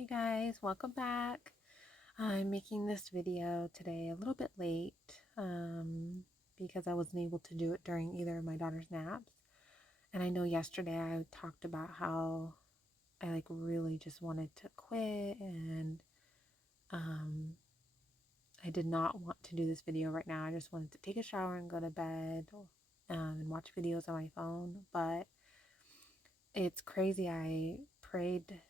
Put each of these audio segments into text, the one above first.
Hey guys, welcome back. I'm making this video today a little bit late because I wasn't able to do it during either of my daughter's naps. And I know yesterday I talked about how I really just wanted to quit and um, I did not want to do this video right now. I just wanted to take a shower and go to bed and watch videos on my phone. But it's crazy. I prayed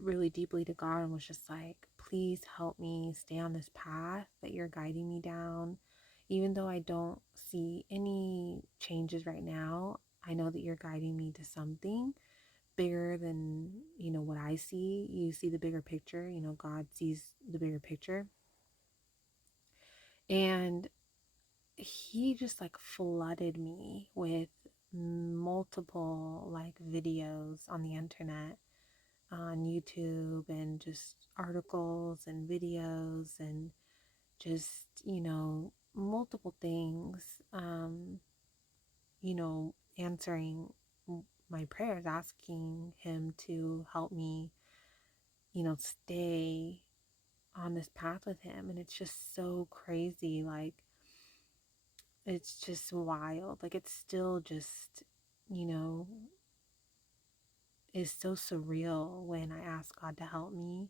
really deeply to God and was just like, please help me stay on this path that you're guiding me down. Even though I don't see any changes right now, I know that you're guiding me to something bigger than, what I see. You see the bigger picture, God sees the bigger picture. And he just flooded me with multiple videos on the internet, on YouTube, and just articles and videos and just, multiple things, answering my prayers, asking him to help me, stay on this path with him. And it's just so crazy. It's just wild. It's still just, you know, is so surreal when I ask God to help me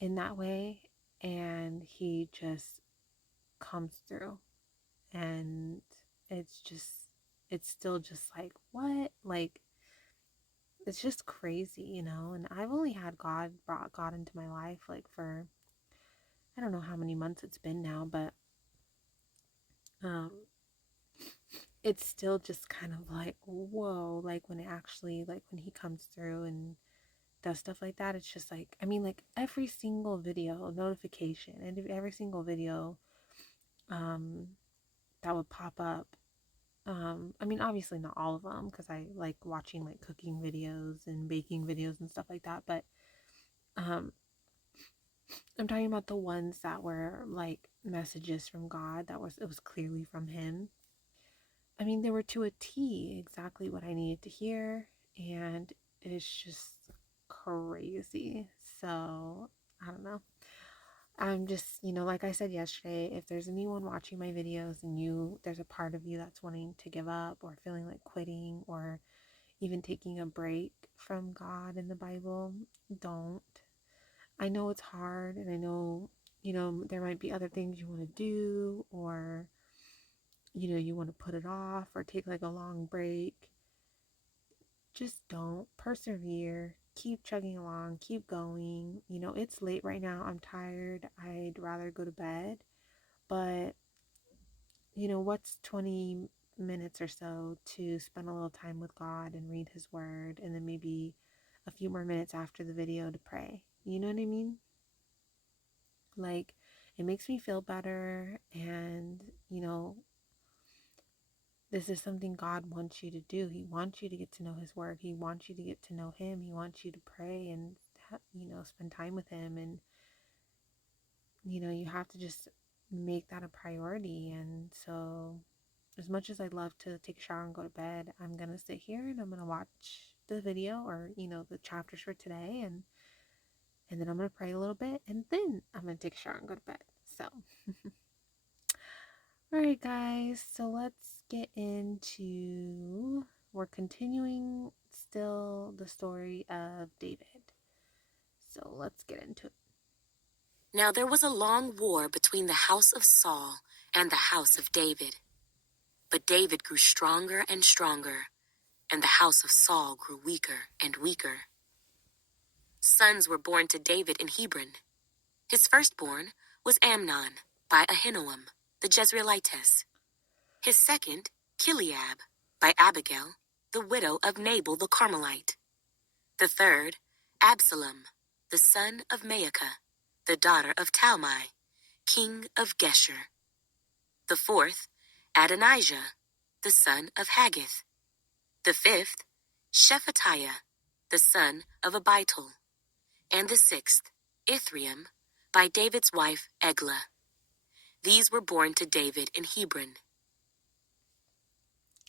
in that way, and he just comes through. And it's still just what? It's just crazy. And I've only had brought God into my life for I don't know how many months it's been now, but um it's still just kind of whoa, when it actually when he comes through and does stuff like that. It's just every single video notification and every single video um that would pop up. Obviously not all of them, because I like watching cooking videos and baking videos and stuff like that, but um I'm talking about the ones that were messages from God, it was clearly from him. They were to a T exactly what I needed to hear, and it's just crazy. So, I don't know. I'm just, like I said yesterday, if there's anyone watching my videos and there's a part of you that's wanting to give up or feeling like quitting or even taking a break from God in the Bible, don't. I know it's hard, and I know, there might be other things you want to do, or, you want to put it off or take a long break. Just don't. Persevere. Keep chugging along. Keep going. It's late right now. I'm tired. I'd rather go to bed. But, what's 20 minutes or so to spend a little time with God and read his word, and then maybe a few more minutes after the video to pray? You know what I mean? It makes me feel better, and, this is something God wants you to do. He wants you to get to know his word. He wants you to get to know him. He wants you to pray and, spend time with him. And, you have to just make that a priority. And so, as much as I'd love to take a shower and go to bed, I'm going to sit here and I'm going to watch the video, or, the chapters for today. And then I'm going to pray a little bit, and then I'm going to take a shower and go to bed. So, all right, guys. So let's get into, we're continuing still the story of David. So let's get into it. Now there was a long war between the house of Saul and the house of David. But David grew stronger and stronger, and the house of Saul grew weaker and weaker. Sons were born to David in Hebron. His firstborn was Amnon by Ahinoam, the Jezreelitess. His second, Chileab, by Abigail, the widow of Nabal the Carmelite. The third, Absalom, the son of Maacah, the daughter of Talmai, king of Geshur. The fourth, Adonijah, the son of Haggith. The fifth, Shephatiah, the son of Abital. And the sixth, Ithream, by David's wife Eglah. These were born to David in Hebron.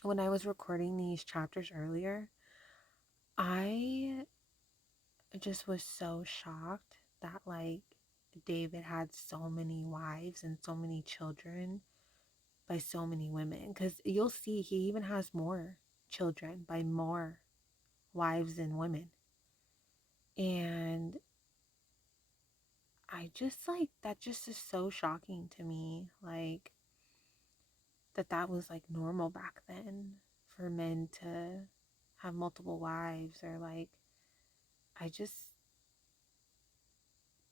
When I was recording these chapters earlier, I just was so shocked that like David had so many wives and so many children by so many women, because you'll see he even has more children by more wives and women. And I just like that just is so shocking to me, like that was like normal back then for men to have multiple wives, or like I just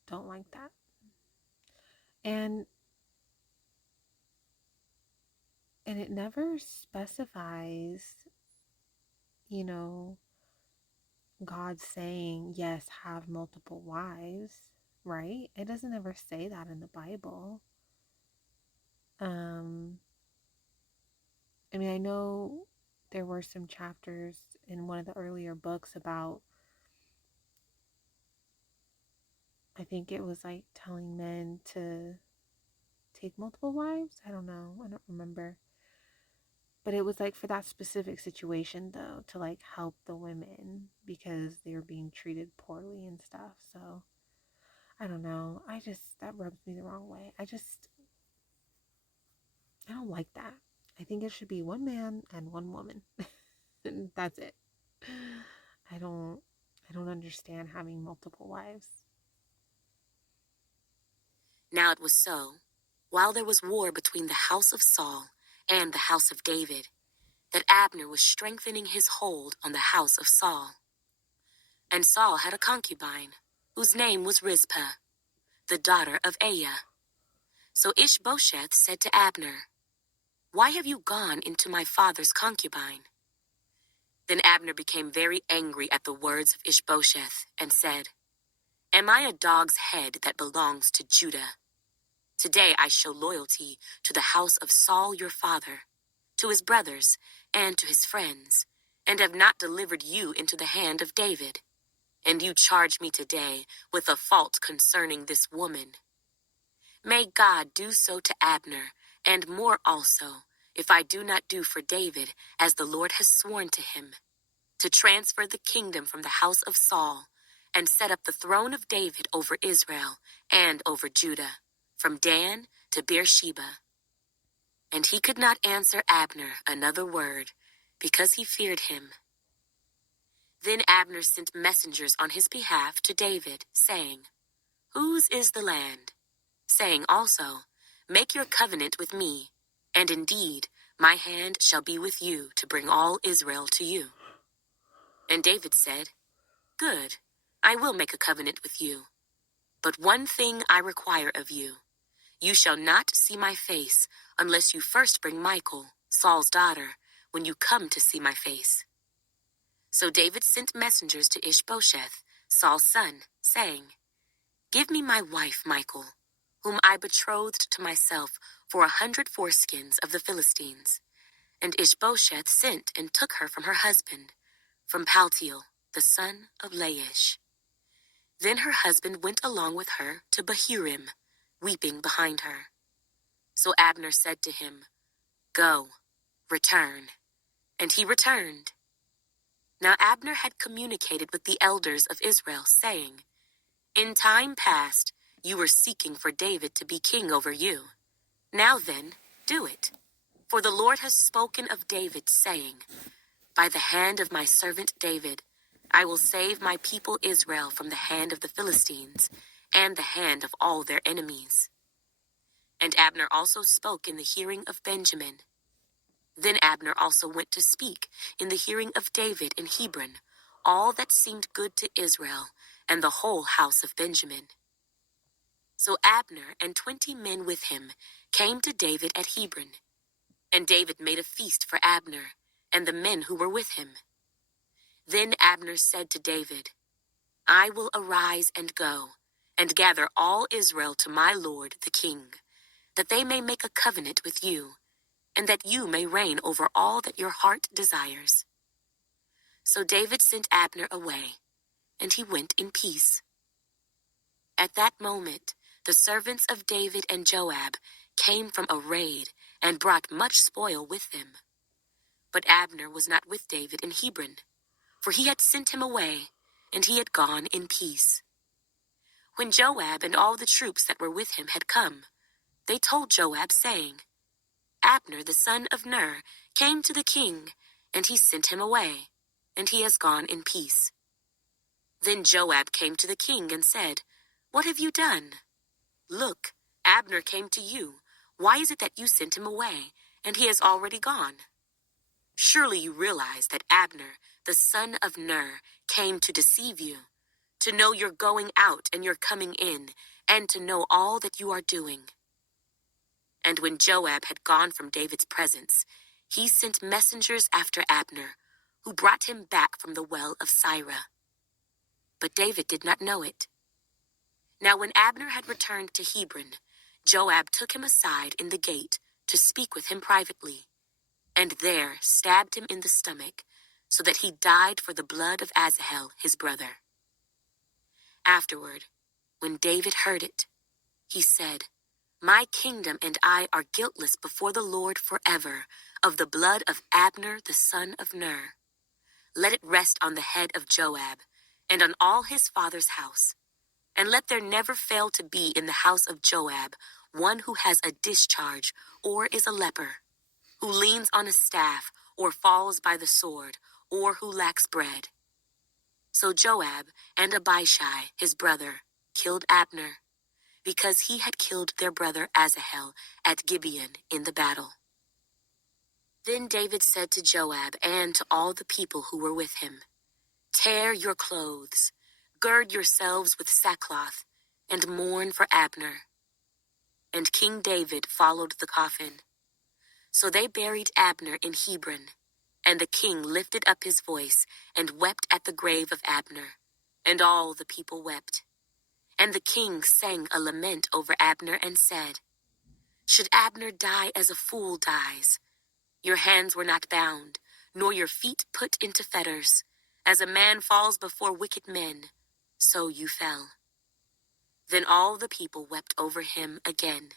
don't like that. And it never specifies, you know, God saying, yes, have multiple wives, right? It doesn't ever say that in the Bible. Um, I mean, I know there were some chapters in one of the earlier books about, I think it was like telling men to take multiple wives. I don't know. I don't remember. But it was like for that specific situation, though, to like help the women because they were being treated poorly and stuff. So I don't know. That rubs me the wrong way. I don't like that. I think it should be one man and one woman. And that's it. I don't, I don't understand having multiple wives. Now it was so, while there was war between the house of Saul and the house of David, that Abner was strengthening his hold on the house of Saul. And Saul had a concubine, whose name was Rizpah, the daughter of Aiah. So Ishbosheth said to Abner, "Why have you gone into my father's concubine?" Then Abner became very angry at the words of Ishbosheth and said, "Am I a dog's head that belongs to Judah? Today I show loyalty to the house of Saul your father, to his brothers, and to his friends, and have not delivered you into the hand of David. And you charge me today with a fault concerning this woman. May God do so to Abner, and more also, if I do not do for David as the Lord has sworn to him, to transfer the kingdom from the house of Saul, and set up the throne of David over Israel and over Judah, from Dan to Beersheba." And he could not answer Abner another word, because he feared him. Then Abner sent messengers on his behalf to David, saying, "Whose is the land?" Saying also, "Make your covenant with me, and indeed my hand shall be with you to bring all Israel to you." And David said, "Good, I will make a covenant with you. But one thing I require of you. You shall not see my face unless you first bring Michal, Saul's daughter, when you come to see my face." So David sent messengers to Ishbosheth, Saul's son, saying, "Give me my wife Michal, whom I betrothed to myself for 100 foreskins of the Philistines." And Ishbosheth sent and took her from her husband, from Paltiel, the son of Laish. Then her husband went along with her to Bahurim, weeping behind her. So Abner said to him, "Go, return." And he returned. Now Abner had communicated with the elders of Israel, saying, "In time past, you were seeking for David to be king over you. Now then, do it. For the Lord has spoken of David, saying, 'By the hand of my servant David, I will save my people Israel from the hand of the Philistines and the hand of all their enemies.'" And Abner also spoke in the hearing of Benjamin. Then Abner also went to speak in the hearing of David in Hebron, all that seemed good to Israel and the whole house of Benjamin. So Abner and 20 men with him came to David at Hebron, and David made a feast for Abner and the men who were with him. Then Abner said to David, "I will arise and go, and gather all Israel to my lord the king, that they may make a covenant with you, and that you may reign over all that your heart desires." So David sent Abner away, and he went in peace. At that moment, the servants of David and Joab came from a raid and brought much spoil with them. But Abner was not with David in Hebron, for he had sent him away, and he had gone in peace. When Joab and all the troops that were with him had come, they told Joab, saying, Abner the son of Ner came to the king, and he sent him away, and he has gone in peace. Then Joab came to the king and said, What have you done? Look, Abner came to you. Why is it that you sent him away, and he has already gone? Surely you realize that Abner, the son of Ner, came to deceive you, to know your going out and your coming in, and to know all that you are doing. And when Joab had gone from David's presence, he sent messengers after Abner, who brought him back from the well of Sirah. But David did not know it. Now when Abner had returned to Hebron, Joab took him aside in the gate to speak with him privately, and there stabbed him in the stomach, so that he died for the blood of Asahel his brother. Afterward, when David heard it, he said, My kingdom and I are guiltless before the Lord forever of the blood of Abner the son of Ner. Let it rest on the head of Joab and on all his father's house. And let there never fail to be in the house of Joab one who has a discharge or is a leper, who leans on a staff or falls by the sword, or who lacks bread. So Joab and Abishai, his brother, killed Abner, because he had killed their brother Asahel at Gibeon in the battle. Then David said to Joab and to all the people who were with him, Tear your clothes, gird yourselves with sackcloth, and mourn for Abner. And King David followed the coffin. So they buried Abner in Hebron, and the king lifted up his voice and wept at the grave of Abner, and all the people wept. And the king sang a lament over Abner and said, Should Abner die as a fool dies? Your hands were not bound, nor your feet put into fetters. As a man falls before wicked men, so you fell. Then all the people wept over him again.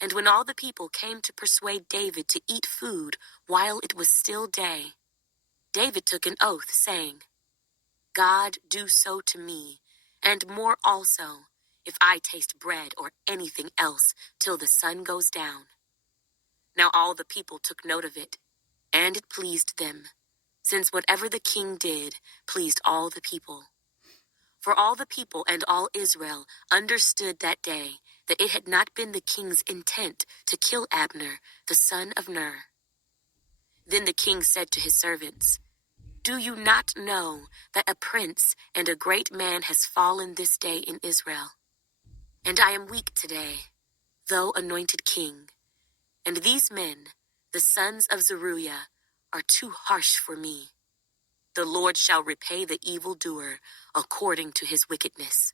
And when all the people came to persuade David to eat food while it was still day, David took an oath, saying, God do so to me, and more also, if I taste bread or anything else till the sun goes down. Now all the people took note of it, and it pleased them, since whatever the king did pleased all the people. For all the people and all Israel understood that day that it had not been the king's intent to kill Abner, the son of Ner. Then the king said to his servants, Do you not know that a prince and a great man has fallen this day in Israel? And I am weak today, though anointed king. And these men, the sons of Zeruiah, are too harsh for me. The Lord shall repay the evildoer according to his wickedness.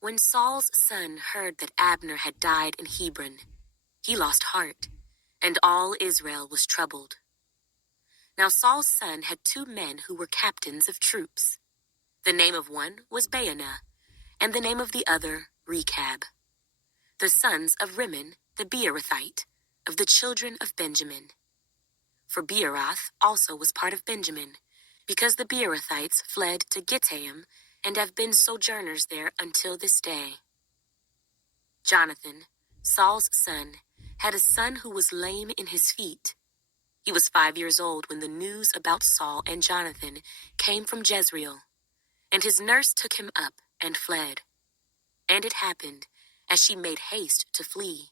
When Saul's son heard that Abner had died in Hebron, he lost heart, and all Israel was troubled. Now Saul's son had 2 men who were captains of troops. The name of one was Baanah, and the name of the other Rechab, the sons of Rimmon the Beerothite, of the children of Benjamin. For Beeroth also was part of Benjamin, because the Beerothites fled to Gittaim and have been sojourners there until this day. Jonathan, Saul's son, had a son who was lame in his feet. He was 5 years old when the news about Saul and Jonathan came from Jezreel, and his nurse took him up and fled. And it happened, as she made haste to flee,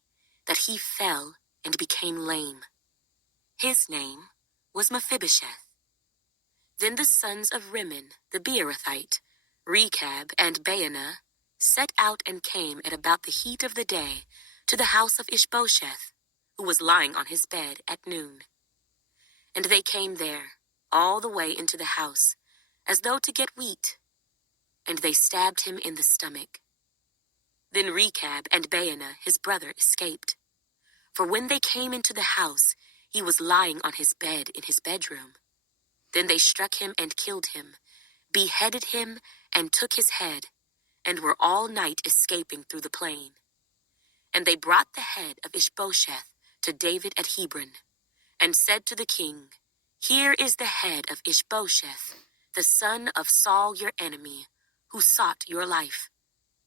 that he fell and became lame. His name was Mephibosheth. Then the sons of Rimmon the Beerothite, Rechab and Baanah, set out and came at about the heat of the day to the house of Ishbosheth, who was lying on his bed at noon. And they came there, all the way into the house, as though to get wheat, and they stabbed him in the stomach. Then Rechab and Baanah his brother escaped. For when they came into the house, he was lying on his bed in his bedroom. Then they struck him and killed him, beheaded him and took his head, and were all night escaping through the plain. And they brought the head of Ishbosheth to David at Hebron, and said to the king, Here is the head of Ishbosheth, the son of Saul your enemy, who sought your life.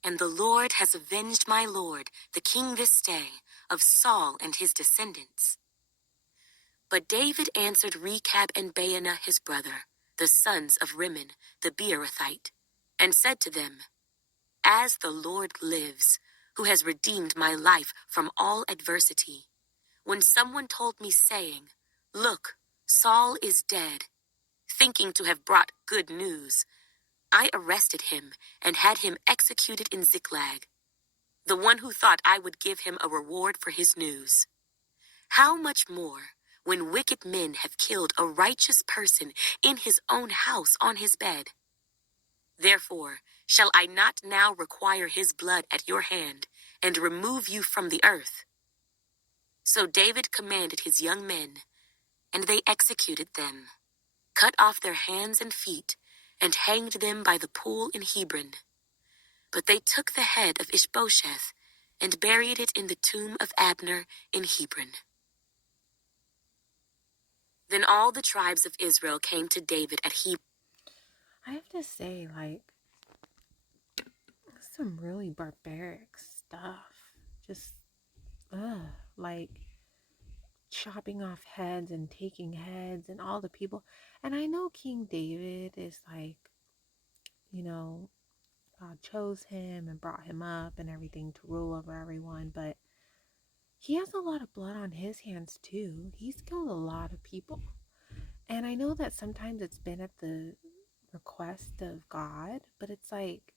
And the Lord has avenged my lord, the king this day, of Saul and his descendants. But David answered Rechab and Baanah his brother, the sons of Rimmon, the Beerothite, and said to them, As the Lord lives, who has redeemed my life from all adversity, when someone told me, saying, Look, Saul is dead, thinking to have brought good news, I arrested him and had him executed in Ziklag, the one who thought I would give him a reward for his news. How much more, when wicked men have killed a righteous person in his own house on his bed? Therefore, shall I not now require his blood at your hand and remove you from the earth? So David commanded his young men, and they executed them, cut off their hands and feet, and hanged them by the pool in Hebron. But they took the head of Ishbosheth and buried it in the tomb of Abner in Hebron. Then all the tribes of Israel came to David at Hebron. I have to say, like, some really barbaric stuff. Just, like chopping off heads and taking heads and all the people. And I know King David is like, you know, God chose him and brought him up and everything to rule over everyone, but he has a lot of blood on his hands too. He's killed a lot of people. And I know that sometimes it's been at the request of God, but it's like,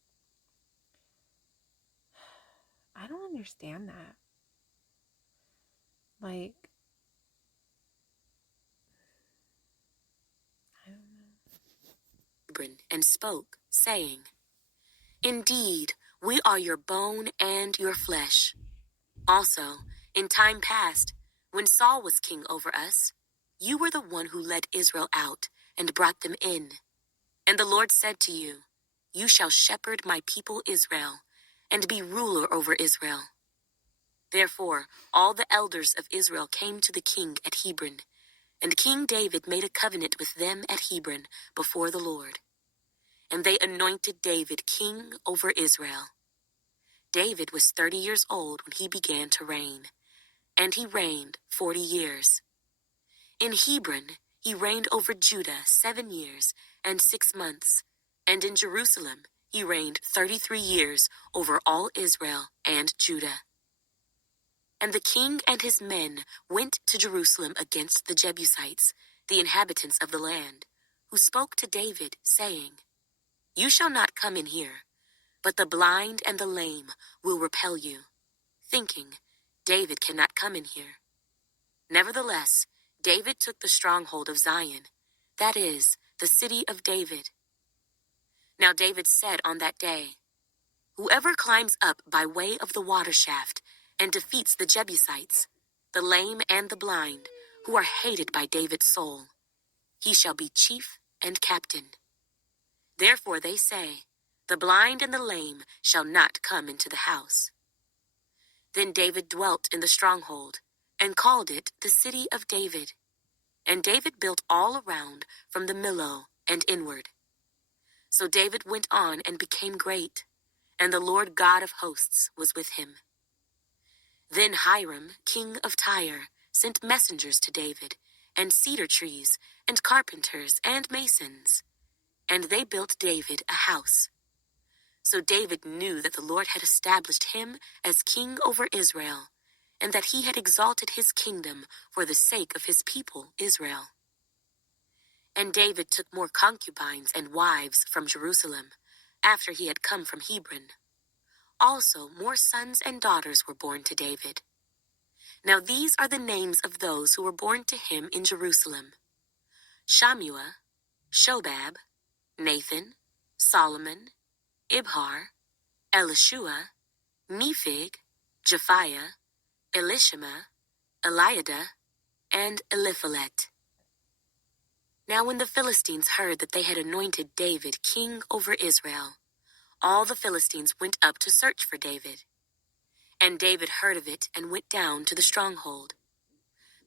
I don't understand that. Like, I don't know. And spoke, saying, Indeed, we are your bone and your flesh. Also, in time past, when Saul was king over us, you were the one who led Israel out and brought them in. And the Lord said to you, You shall shepherd my people Israel, and be ruler over Israel. Therefore, all the elders of Israel came to the king at Hebron, and King David made a covenant with them at Hebron before the Lord. And they anointed David king over Israel. David was 30 years old when he began to reign, and he reigned 40 years. In Hebron, he reigned over Judah 7 years and 6 months, and in Jerusalem he reigned 33 years over all Israel and Judah. And the king and his men went to Jerusalem against the Jebusites, the inhabitants of the land, who spoke to David, saying, You shall not come in here, but the blind and the lame will repel you, thinking, David cannot come in here. Nevertheless, David took the stronghold of Zion, that is, the city of David. Now David said on that day, Whoever climbs up by way of the water shaft and defeats the Jebusites, the lame and the blind, who are hated by David's soul, he shall be chief and captain. Therefore they say, The blind and the lame shall not come into the house. Then David dwelt in the stronghold, and called it the city of David. And David built all around from the Millo and inward. So David went on and became great, and the Lord God of hosts was with him. Then Hiram, king of Tyre, sent messengers to David, and cedar trees, and carpenters, and masons. And they built David a house. So David knew that the Lord had established him as king over Israel, and that he had exalted his kingdom for the sake of his people Israel. And David took more concubines and wives from Jerusalem, after he had come from Hebron. Also more sons and daughters were born to David. Now these are the names of those who were born to him in Jerusalem: Shammua, Shobab, Nathan, Solomon, Ibhar, Elishua, Nephig, Japhiah, Elishama, Eliada, and Eliphalet. Now when the Philistines heard that they had anointed David king over Israel, all the Philistines went up to search for David. And David heard of it and went down to the stronghold.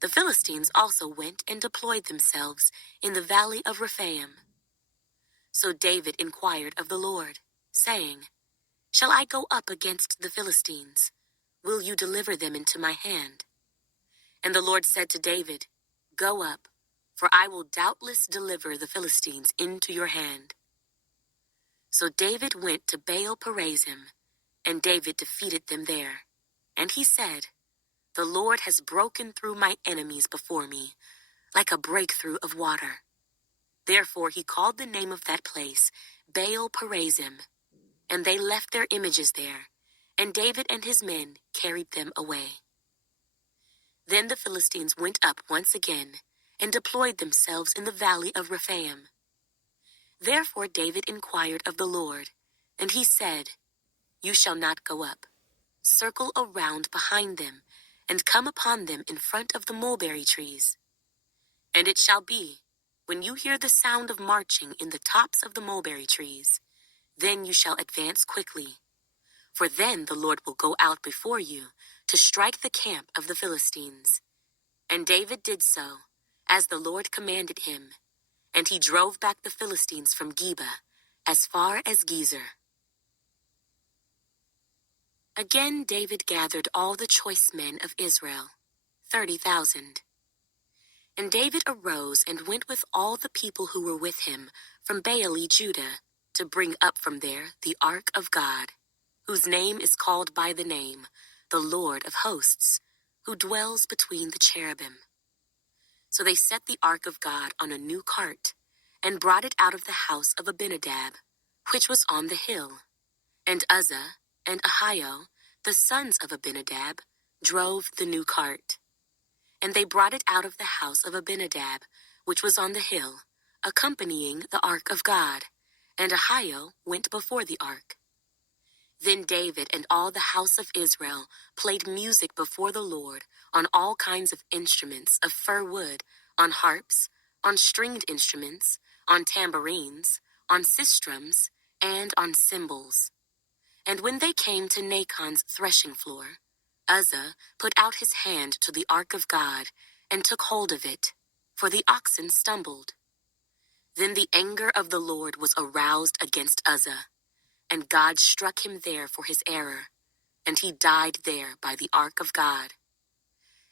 The Philistines also went and deployed themselves in the valley of Rephaim. So David inquired of the Lord, saying, "Shall I go up against the Philistines? Will you deliver them into my hand?" And the Lord said to David, "Go up, for I will doubtless deliver the Philistines into your hand." So David went to Baal Perazim, and David defeated them there. And he said, "The Lord has broken through my enemies before me, like a breakthrough of water." Therefore he called the name of that place Baal Perazim, and they left their images there, and David and his men carried them away. Then the Philistines went up once again, and deployed themselves in the valley of Rephaim. Therefore David inquired of the Lord, and he said, "You shall not go up. Circle around behind them, and come upon them in front of the mulberry trees. And it shall be, when you hear the sound of marching in the tops of the mulberry trees, then you shall advance quickly. For then the Lord will go out before you to strike the camp of the Philistines." And David did so, as the Lord commanded him, and he drove back the Philistines from Geba, as far as Gezer. Again David gathered all the choice men of Israel, 30,000. And David arose and went with all the people who were with him from Baale, Judah, to bring up from there the ark of God, whose name is called by the name, the Lord of hosts, who dwells between the cherubim. So they set the ark of God on a new cart, and brought it out of the house of Abinadab, which was on the hill. And Uzzah and Ahio, the sons of Abinadab, drove the new cart. And they brought it out of the house of Abinadab, which was on the hill, accompanying the ark of God, and Ahio went before the ark. Then David and all the house of Israel played music before the Lord on all kinds of instruments of fir wood, on harps, on stringed instruments, on tambourines, on sistrums, and on cymbals. And when they came to Nachon's threshing floor, Uzzah put out his hand to the ark of God and took hold of it, for the oxen stumbled. Then the anger of the Lord was aroused against Uzzah, and God struck him there for his error, and he died there by the ark of God.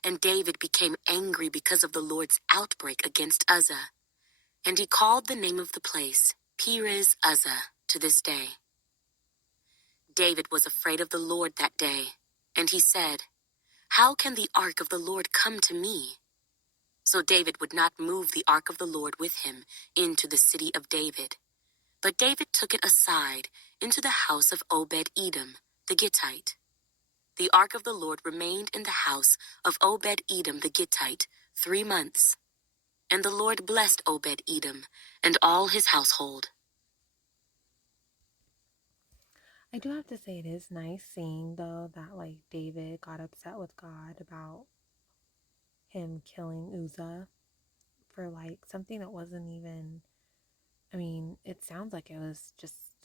And David became angry because of the Lord's outbreak against Uzzah, and he called the name of the place Perez Uzzah to this day. David was afraid of the Lord that day, and he said, "How can the ark of the Lord come to me?" So David would not move the ark of the Lord with him into the city of David. But David took it aside into the house of Obed-Edom, the Gittite. The ark of the Lord remained in the house of Obed-Edom the Gittite 3 months. And the Lord blessed Obed-Edom and all his household. I do have to say it is nice seeing though that like David got upset with God about him killing Uzzah for like something that wasn't even, I mean, it sounds like it was just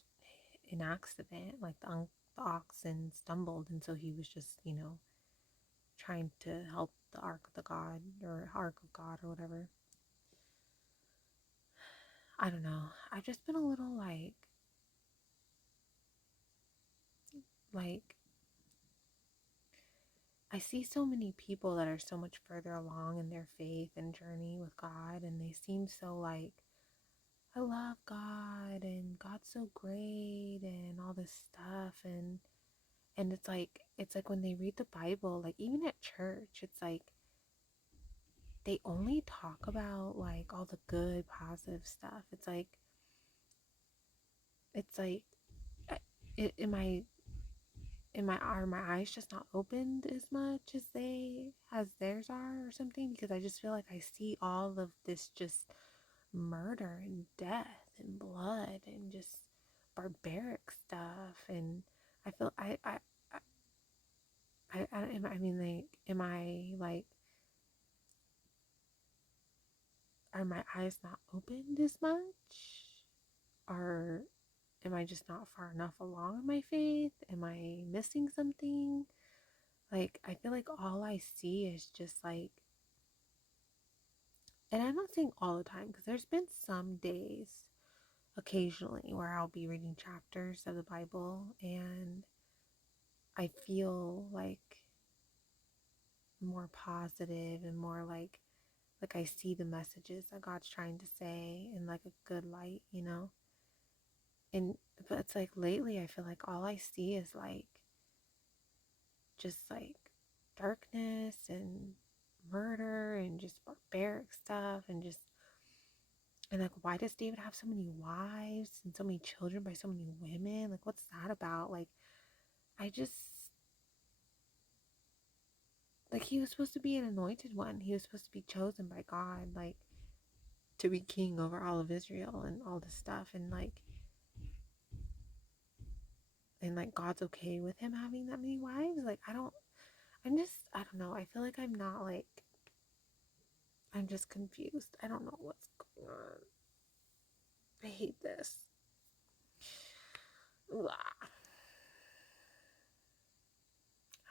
an accident, like the oxen stumbled and so he was just, trying to help the ark of the God or ark of God or whatever. I don't know. I've just been a little like I see so many people that are so much further along in their faith and journey with God, and they seem so like, I love God and God's so great and all this stuff, and it's like when they read the Bible, like even at church, it's like they only talk about like all the good positive stuff. It's like I- am are my eyes just not opened as much as theirs are or something? Because I just feel like I see all of this just murder and death and blood and just barbaric stuff, and I feel I mean, like, am I like, are my eyes not opened as much, or am I just not far enough along in my faith? Am I missing something? Like, I feel like all I see is just like And I'm not saying all the time because there's been some days occasionally where I'll be reading chapters of the Bible and I feel like more positive and more like I see the messages that God's trying to say in like a good light, you know? And but it's like lately I feel like all I see is like just like darkness and murder and just barbaric stuff and just and like why does David have so many wives and so many children by so many women? Like what's that about? Like I just like he was supposed to be an anointed one. He was supposed to be chosen by God, like to be king over all of Israel and all this stuff and like God's okay with him having that many wives. Like I don't know. I feel like I'm not like I'm just confused. I don't know what's going on. I hate this. Ugh.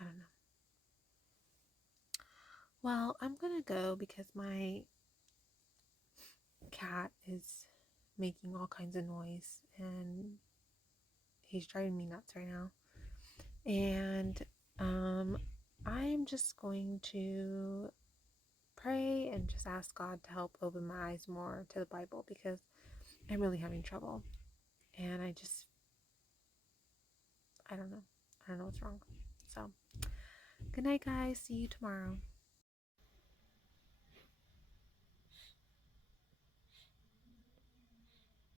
I don't know. Well, I'm gonna go because my cat is making all kinds of noise and he's driving me nuts right now. And um I'm just going to pray and just ask God to help open my eyes more to the Bible because I'm really having trouble. And I don't know. I don't know what's wrong. So, good night, guys. See you tomorrow.